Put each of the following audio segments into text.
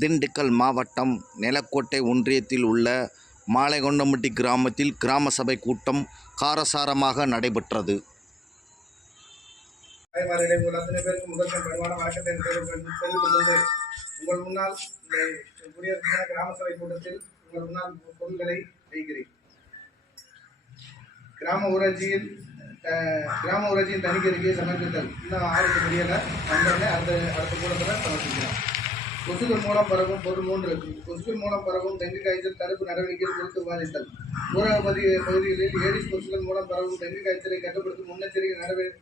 திண்டுக்கல் மாவட்டம் நெலக்கோட்டை ஒன்றியத்தில் உள்ள மாலைகொண்டம்பட்டி கிராமத்தில் கிராம சபை கூட்டம் காரசாரமாக நடைபெற்றது. உங்கள் முன்னால் குடியரசு கிராம சபை கூட்டத்தில் உங்கள் முன்னால் பொருட்களை வைக்கிறேன். கிராம ஊராட்சியின் தணிக்கை சமர்ப்பித்தல் இன்னும் 6 முடியலை, வந்தோடனே அடுத்த கூட்டத்தில் சமர்ப்பிக்கலாம். கொசுக்கள் மூலம் பரவும் பொருள் 3. கொசுக்கள் மூலம் பரவும் டெங்கு காய்ச்சல் தடுப்பு நடவடிக்கைகள் குறித்து விவாதித்தல். ஊரக பகுதிகளில் ஏடிஸ் கொசுக்கள் மூலம் பரவும் டெங்கு காய்ச்சலை கட்டுப்படுத்தும் முன்னெச்சரிக்கை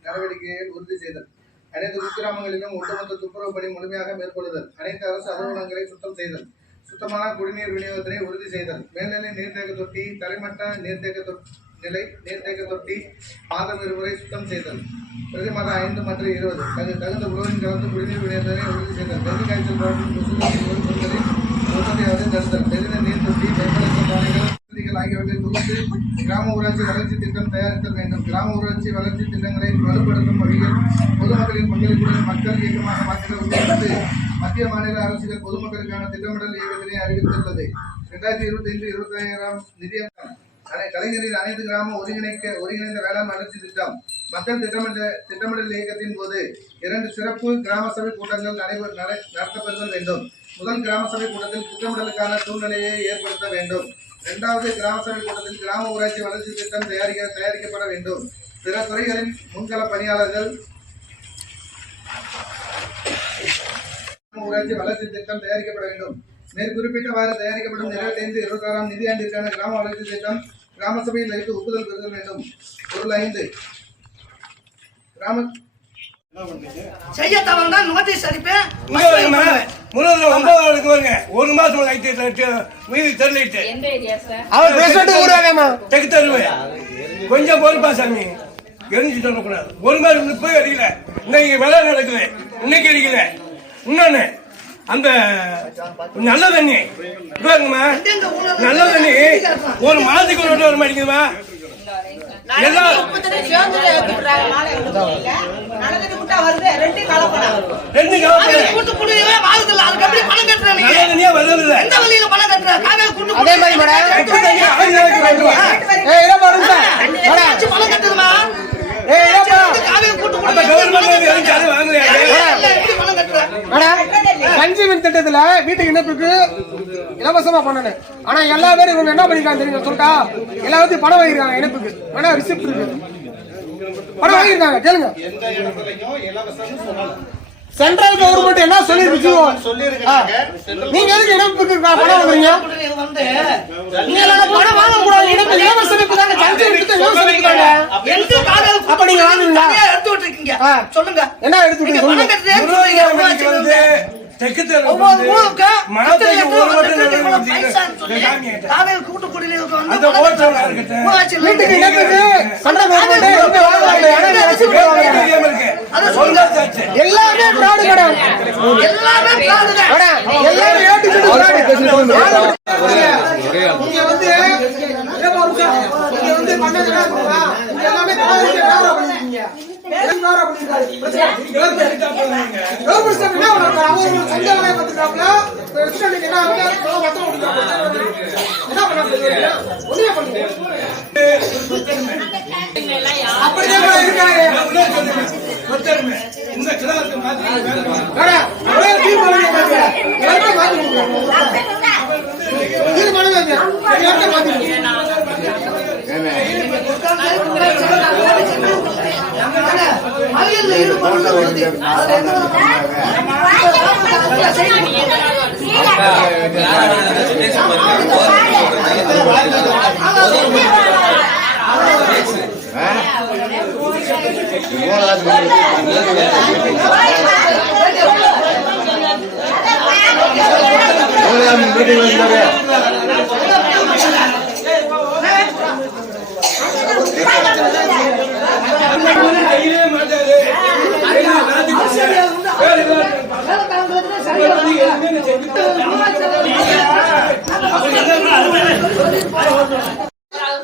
நடவடிக்கைகளை உறுதி செய்தல். அனைத்து குக்கிராமங்களிலும் ஒட்டுமொத்த துப்புரவு பணி முழுமையாக மேற்கொள்ளுதல். அனைத்து அரசு அலுவலகங்களை சுத்தம் செய்தல். சுத்தமான குடிநீர் விநியோகத்தினை உறுதி செய்தல். மேல்நிலை நீர்த்தேக்க தொட்டி, தரைமட்ட நீர்த்தேக்க தொட்டி மாதம் 2 முறை சுத்தம் செய்தல். பிரதி மாதம் 5 மற்றும் 20 தகுந்த உணவின் கலந்து குடிநீர் விநியோகத்தினை உறுதி செய்தல். டெங்கு காய்ச்சல் பரவும் கொசுக்களை தடுத்தல். தெரிந்த நீர் தொட்டி, வெப்பநிலை பானைகள் ஆகியவற்றை தொகுத்து கிராம ஊராட்சி வளர்ச்சி திட்டம் தயாரித்தல் வேண்டும். கிராம ஊராட்சி வளர்ச்சி திட்டங்களை வலுப்படுத்தும் வகையில் பொதுமக்களின் பங்களிப்புடன் மக்கள் இயக்கமாக மாற்றிட உத்தரவிட்டு மத்திய மாநில அரசுகள் பொதுமக்களுக்கான திட்டமிடல் இயக்கத்தினை அறிவித்துள்ளது. 2025-26 நிதியாண்டு கலைஞரின் அனைத்து கிராம ஒருங்கிணைந்த வேளாண் வளர்ச்சி திட்டம் மக்கள் திட்டமிடல் இயக்கத்தின் போது 2 சிறப்பு கிராம சபை கூட்டங்கள் நடத்தப்பட வேண்டும். முதல் கிராம சபை கூட்டத்தில் திட்டமிடலுக்கான சூழ்நிலையை ஏற்படுத்த வேண்டும். 2வது கிராம சபை கூட்டத்தில் கிராம ஊராட்சி வளர்ச்சி திட்டம் தயாரிக்கப்பட வேண்டும். பிற துறைகளின் முன்கள பணியாளர்கள் ஊராட்சி வளர்ச்சி திட்டம் தயாரிக்கப்பட வேண்டும். மேற்குறிப்பிட்டவாறு தயாரிக்கப்படும் 2025-26 நிதியாண்டிற்கான கிராம வளர்ச்சி திட்டம் கிராம சபையில் வைத்து ஒப்புதல் பெறுதல் வேண்டும். பொருள் 5 செய்ய தவறுனா நோட்டீஸ் அனுப்பேன். 9 மாசம் மீதி தெரியல. அவர் பேசிட்டு ஊராகமா தெற்கு தருவே கொஞ்சம் பொறுப்பா சாமி எரிஞ்சு சொல்லக்கூடாது. 1 மாதம் போய் அடிக்கல. இன்னைக்கு வேலை நடக்குது, இன்னைக்கு அடிக்கல. இன்னொன்னு அந்த நல்ல தண்ணி நல்ல தண்ணி 1 மாதத்துக்கு ஒரு மாட்டேங்குதுமா. பஞ்சமின் திட்டத்துல வீட்டுக்கு இணைப்புக்கு இலவசமா பண்ணணும். ஆனா எல்லா பேரும் இவங்க என்ன பண்ணிருக்காங்க தெரியுங்க சொல்லிட்டா எல்லாத்தையும் பணம் வாங்கிருக்காங்க. இணைப்புக்கு ஆனா ரிசிப்ட் இருக்கு, பணம் வாங்கிருக்காங்க. கேளுங்க, சென்ட்ரல் கவர்மெண்ட் என்ன சொல்லிருக்கு? நீங்க எதுக்கு இணைப்புக்கு பணம் வாங்குறீங்க? நீங்க பணம் வாங்க கூடாது. இணைப்பு இலவச இணைப்பு தாங்க. அப்ப நீங்க வாங்குறீங்களா? சொல்லுங்க, என்ன எடுத்துட்டு எல்லாமே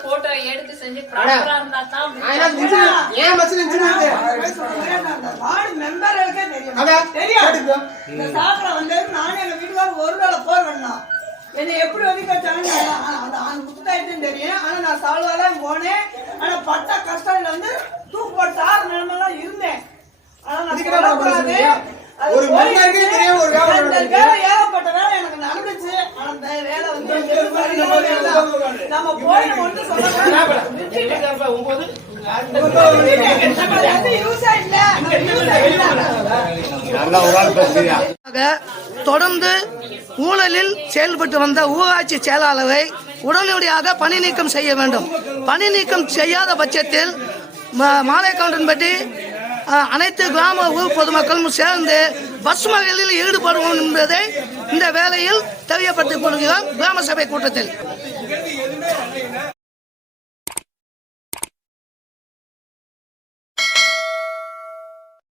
போட்டோ எடுத்து செஞ்சு ப்ராப்பரா இருந்தா தான் ஏன் மச்சில் இன்ஜினியர் வார்டு மெம்பர்களுக்கே தெரியும். அதான் தெரியும். இந்த சாக்கடை வந்தது நானே எங்க வீட்டுக்காரர் ஒரு வேளை போர் பண்ணோம். என்னை எப்படி ஒதுக்கி வச்சாங்கன்னு அந்த முத்தாயிட்டுன்னு தெரியும். ஆனா நான் சால்வாதான் போனேன். ஆனா பட்ட கஷ்டம் வந்து தூக்கு போட்டு ஆறு நிலைமெல்லாம் இருந்தேன். ஆனா நான் சொல்லக்கூடாது. ஒரு மனிதனுக்கே தெரியும் ஒரு வேலை ஏகப்பட்ட வேலை எனக்கு நடந்துச்சு. ஆனா அந்த வேலை வந்து நம்ம போய் ஒன்று சொல்லக்கூடாது. தொடர்ந்து ஊழலில் செயல்பட்டு வந்த ஊராட்சி செயலாளரை உடனடியாக பணி நீக்கம் செய்ய வேண்டும். பணி நீக்கம் செய்யாத பட்சத்தில் மாலைக்கவுண்டன்பட்டி அனைத்து கிராம ஊர் பொதுமக்களும் சேர்ந்து பஸ் மறியலில் ஈடுபடுவோம் என்பதை இந்த வேளையில் தெரியப்படுத்திக் கொள்கிறோம் கிராம சபை கூட்டத்தில்.